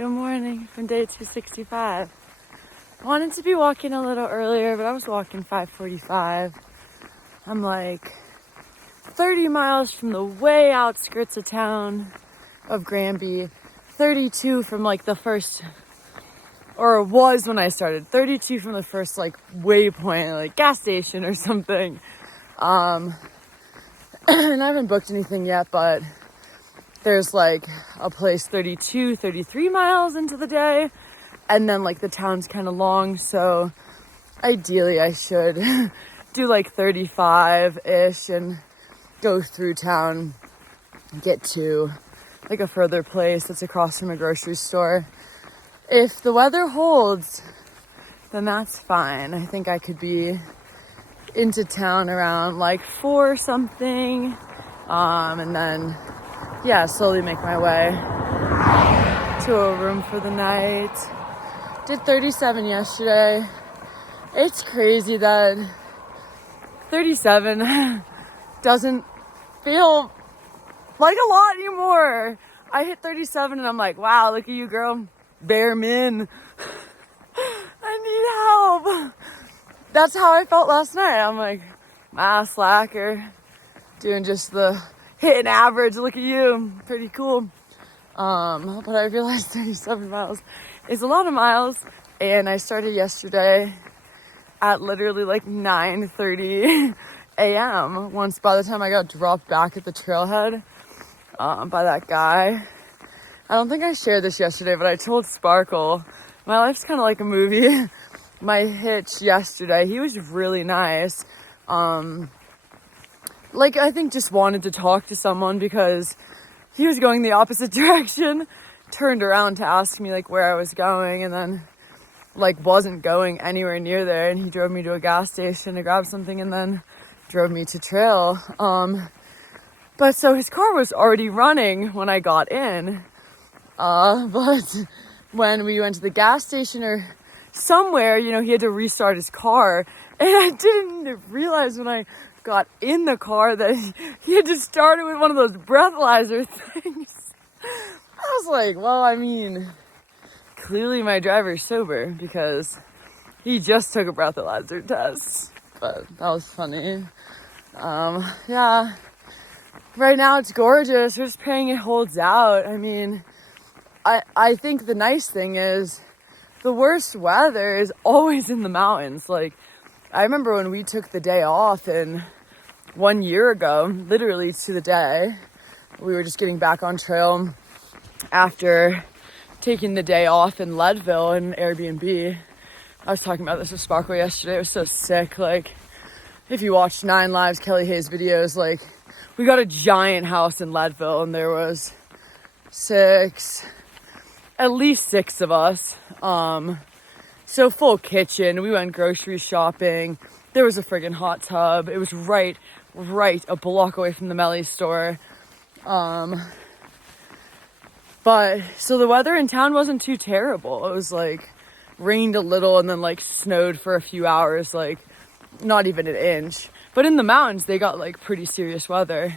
Good morning from day 265. Wanted to be walking a little earlier, but I was walking 5:45. I'm like 30 miles from the way outskirts of town of Granby, 32 from like the first, or was when I started, 32 from the first like waypoint, like gas station or something. And I haven't booked anything yet, but there's like a place 32, 33 miles into the day, and then like the town's kind of long, so ideally I should do like 35-ish and go through town, get to like a further place that's across from a grocery store. If the weather holds, then that's fine. I think I could be into town around like 4 or something, and then slowly make my way to a room for the night. Did 37 yesterday. It's crazy that 37 doesn't feel like a lot anymore. I hit 37 and I'm like, wow, look at you, girl. Bear min. I need help. That's how I felt last night. I'm like, slacker. Doing just the hitting average. Look at you. Pretty cool. But I realized 37 miles is a lot of miles. And I started yesterday at literally like 9:30 a.m. Once by the time I got dropped back at the trailhead by that guy. I don't think I shared this yesterday, but I told Sparkle, my life's kind of like a movie. My hitch yesterday, he was really nice. I think just wanted to talk to someone because he was going the opposite direction, turned around to ask me like where I was going, and then like wasn't going anywhere near there, and he drove me to a gas station to grab something and then drove me to trail. But so his car was already running when I got in, but when we went to the gas station or somewhere, he had to restart his car, and I didn't realize when I got in the car that he had just started with one of those breathalyzer things. I was like, well, I mean, clearly my driver's sober because he just took a breathalyzer test. But that was funny. Right now it's gorgeous. We're just praying it holds out. I mean, I think the nice thing is the worst weather is always in the mountains. Like, I remember when we took the day off, and 1 year ago, literally to the day, we were just getting back on trail after taking the day off in Leadville in Airbnb. I was talking about this with Sparkle yesterday. It was so sick. Like, if you watched 9 Lives Kelly Hayes videos, like, we got a giant house in Leadville, and there was at least six of us. So full kitchen. We went grocery shopping. There was a friggin' hot tub. It was right a block away from the Melly store. But so the weather in town wasn't too terrible. It was like rained a little and then like snowed for a few hours, like not even an inch. But in the mountains, they got like pretty serious weather.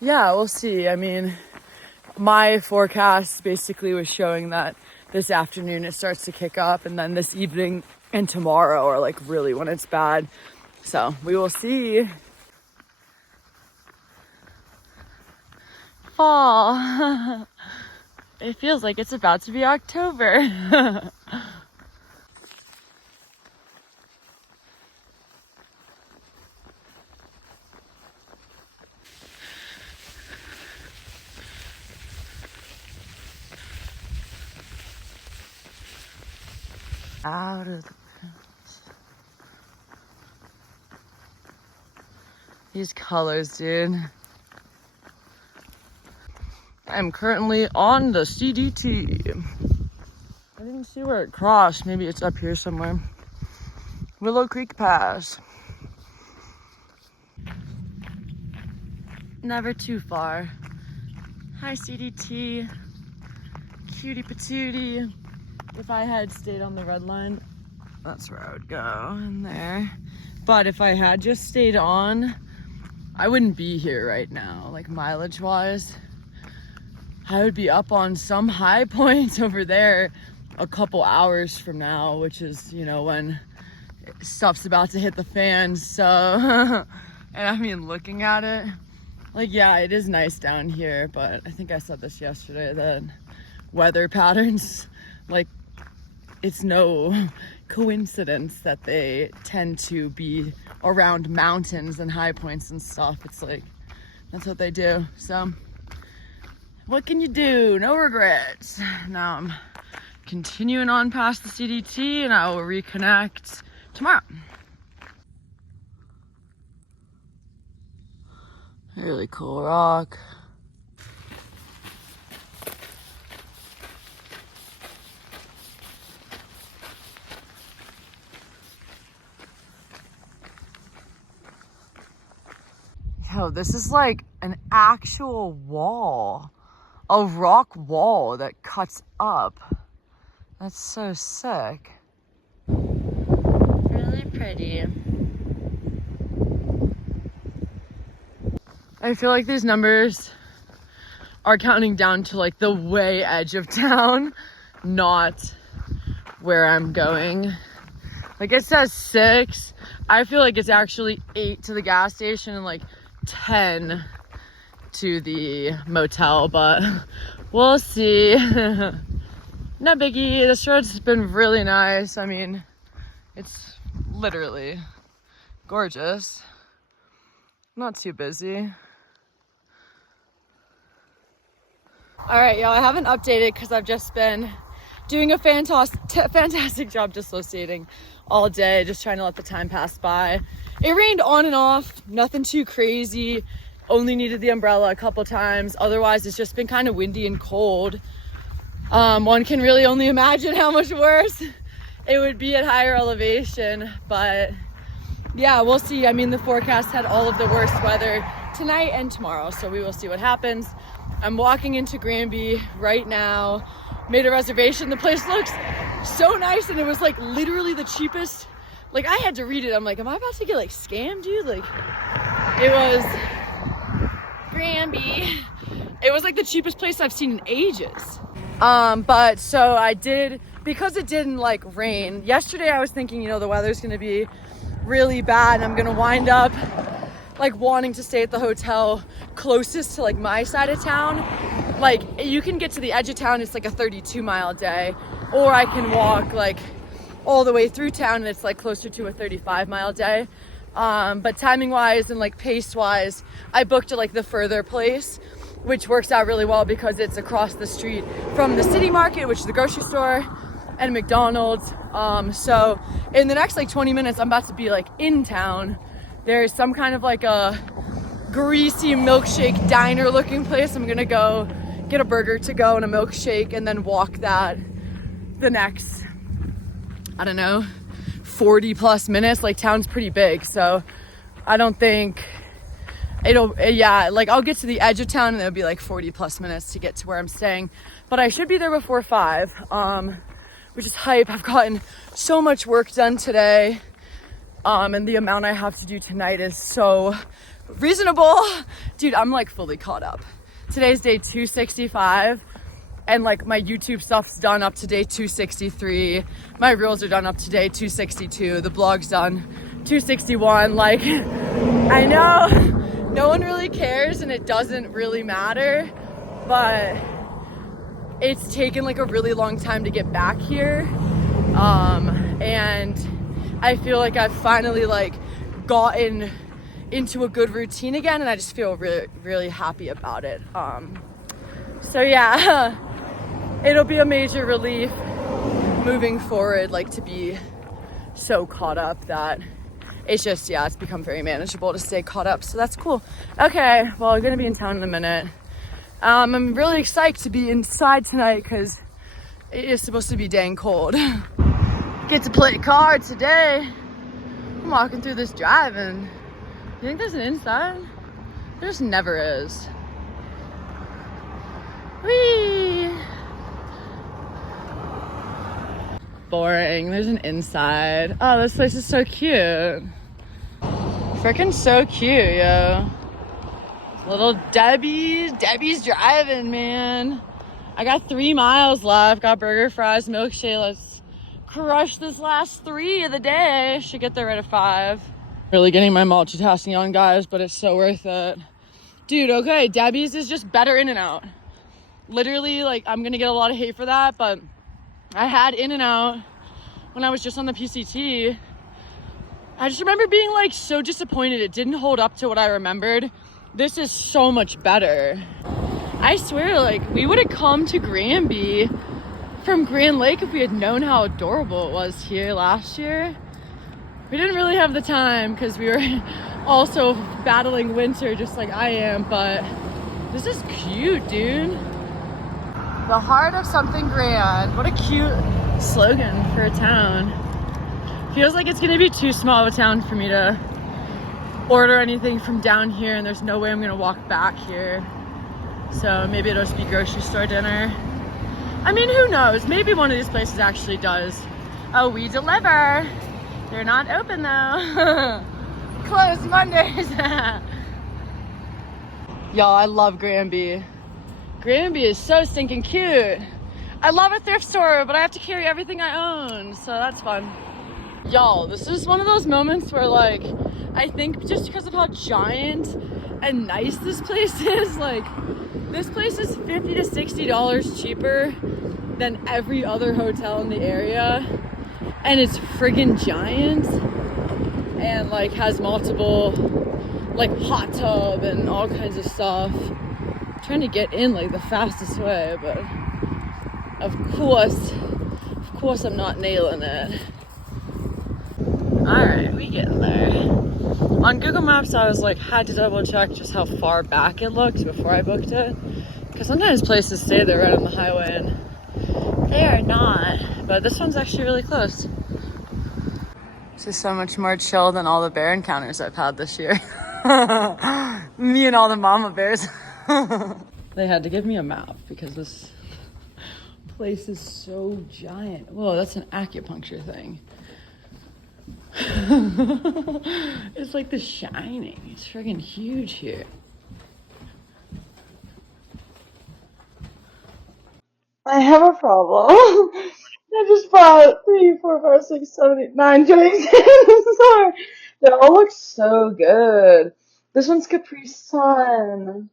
We'll see. I mean, my forecast basically was showing that this afternoon it starts to kick up, and then this evening and tomorrow are like really when it's bad. So we will see. Fall. It feels like it's about to be October. Out of the pants. These colors, dude. I'm currently on the CDT. I didn't see where it crossed. Maybe it's up here somewhere. Willow Creek Pass. Never too far. Hi, CDT. Cutie patootie. If I had stayed on the red line, that's where I would go, in there. But if I had just stayed on, I wouldn't be here right now, like mileage wise. I would be up on some high points over there a couple hours from now, which is, you know, when stuff's about to hit the fan. So, and I mean, looking at it, like, yeah, it is nice down here, but I think I said this yesterday that weather patterns, like, it's no coincidence that they tend to be around mountains and high points and stuff. It's like, that's what they do. So what can you do? No regrets. Now I'm continuing on past the CDT and I will reconnect tomorrow. Really cool rock. Yo, this is like an actual wall, a rock wall that cuts up. That's so sick. Really pretty. I feel like these numbers are counting down to like the way edge of town, not where I'm going. Like it says 6. I feel like it's actually 8 to the gas station and like 10 to the motel, but we'll see. No biggie. This road's been really nice. I mean, it's literally gorgeous. Not too busy. All right, y'all, I haven't updated because I've just been doing a fantastic job dissociating all day, just trying to let the time pass by. It rained on and off, nothing too crazy. Only needed the umbrella a couple times. Otherwise, it's just been kind of windy and cold. One can really only imagine how much worse it would be at higher elevation. But yeah, we'll see. I mean, the forecast had all of the worst weather tonight and tomorrow, so we will see what happens. I'm walking into Granby right now. Made a reservation. The place looks so nice, and it was like literally the cheapest. Like, I had to read it. I'm like, am I about to get like scammed, dude? Like, it was Granby. It was like the cheapest place I've seen in ages. But so I did, because it didn't like rain. Yesterday I was thinking, you know, the weather's gonna be really bad and I'm gonna wind up like wanting to stay at the hotel closest to like my side of town. Like, you can get to the edge of town, it's like a 32-mile day, or I can walk like all the way through town and it's like closer to a 35-mile day. But timing wise and like pace wise, I booked at like the further place, which works out really well because it's across the street from the city market, which is the grocery store, and McDonald's. So in the next like 20 minutes, I'm about to be like in town. There's some kind of like a greasy milkshake diner looking place. I'm gonna go get a burger to go and a milkshake and then walk that the next, I don't know, 40 plus minutes. Like, town's pretty big, so I don't think yeah, like I'll get to the edge of town and it'll be like 40 plus minutes to get to where I'm staying, but I should be there before 5, which is hype. I've gotten so much work done today, and the amount I have to do tonight is so reasonable. Dude, I'm like fully caught up. Today's day 265 and like my YouTube stuff's done up to day 263. My reels are done up to day 262. The blog's done 261. Like, I know no one really cares and it doesn't really matter, but it's taken like a really long time to get back here. And I feel like I've finally like gotten into a good routine again, and I just feel really, really happy about it. So yeah, it'll be a major relief moving forward, like to be so caught up that it's just, yeah, it's become very manageable to stay caught up. So that's cool. Okay, well, I'm gonna be in town in a minute. I'm really excited to be inside tonight because it is supposed to be dang cold. Get to play cards today. I'm walking through this drive and you think there's an inside? There just never is. Whee! Boring. There's an inside. Oh, this place is so cute. Freaking so cute, yo. Little Debbie's driving, man. I got 3 miles left. Got burger, fries, milkshake. Let's crush this last 3 of the day. Should get there right at 5. Really getting my multitasking on, guys, but it's so worth it. Dude, okay, Debbie's is just better In-N-Out. Literally, like, I'm gonna get a lot of hate for that, but I had In-N-Out when I was just on the PCT. I just remember being, like, so disappointed. It didn't hold up to what I remembered. This is so much better. I swear, like, we would have come to Granby from Grand Lake if we had known how adorable it was here last year. We didn't really have the time because we were also battling winter just like I am, but this is cute, dude. The heart of something grand. What a cute slogan for a town. Feels like it's gonna be too small of a town for me to order anything from down here, and there's no way I'm gonna walk back here. So maybe it'll just be grocery store dinner. I mean, who knows? Maybe one of these places actually does. Oh, we deliver. They're not open though. Closed Mondays. Y'all, I love Granby. Granby is so stinking cute. I love a thrift store, but I have to carry everything I own, so that's fun. Y'all, this is one of those moments where, like, I think just because of how giant and nice this place is, like, this place is $50 to $60 cheaper than every other hotel in the area, and it's friggin' giant, and, like, has multiple, like, hot tub and all kinds of stuff. I'm trying to get in, like, the fastest way, but of course I'm not nailing it. Alright, we getting there. On Google Maps, I was like, had to double check just how far back it looked before I booked it. Because sometimes places say they're right on the highway and they are not. But this one's actually really close. This is so much more chill than all the bear encounters I've had this year. Me and all the mama bears. They had to give me a map because this place is so giant. Whoa, that's an acupuncture thing. It's like The Shining. It's friggin' huge here. I have a problem. I just bought 3, 4, 5, 6, 7, 8, 9 drinks in the store. They all look so good. This one's Capri Sun.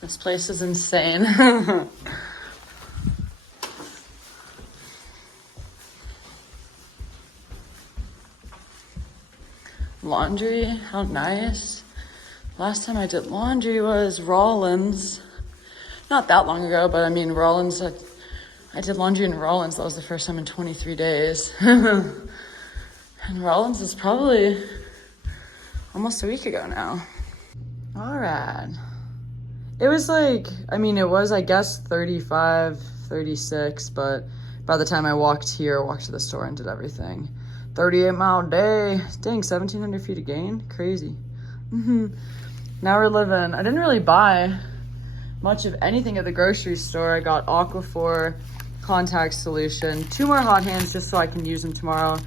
This place is insane. Laundry, how nice. Last time I did laundry was Rollins. Not that long ago, but I mean, Rollins, I did laundry in Rollins. That was the first time in 23 days. And Rollins is probably almost a week ago now. All right. It was like, I mean, it was, I guess, 35, 36, but by the time I walked here, walked to the store and did everything. 38-mile day. Dang, 1,700 feet of gain. Crazy. Now we're living. I didn't really buy much of anything at the grocery store. I got Aquaphor contact solution, 2 more hot hands just so I can use them tomorrow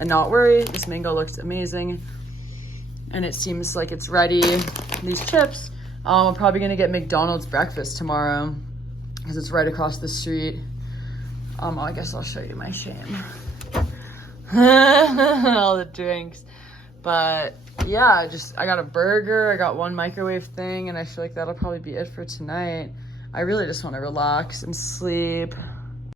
and not worry. This mango looks amazing and it seems like it's ready. These chips, I'm probably gonna get McDonald's breakfast tomorrow because it's right across the street. I guess I'll show you my shame. All the drinks. But yeah, I got a burger, I got 1 microwave thing, and I feel like that'll probably be it for tonight. I really just want to relax and sleep.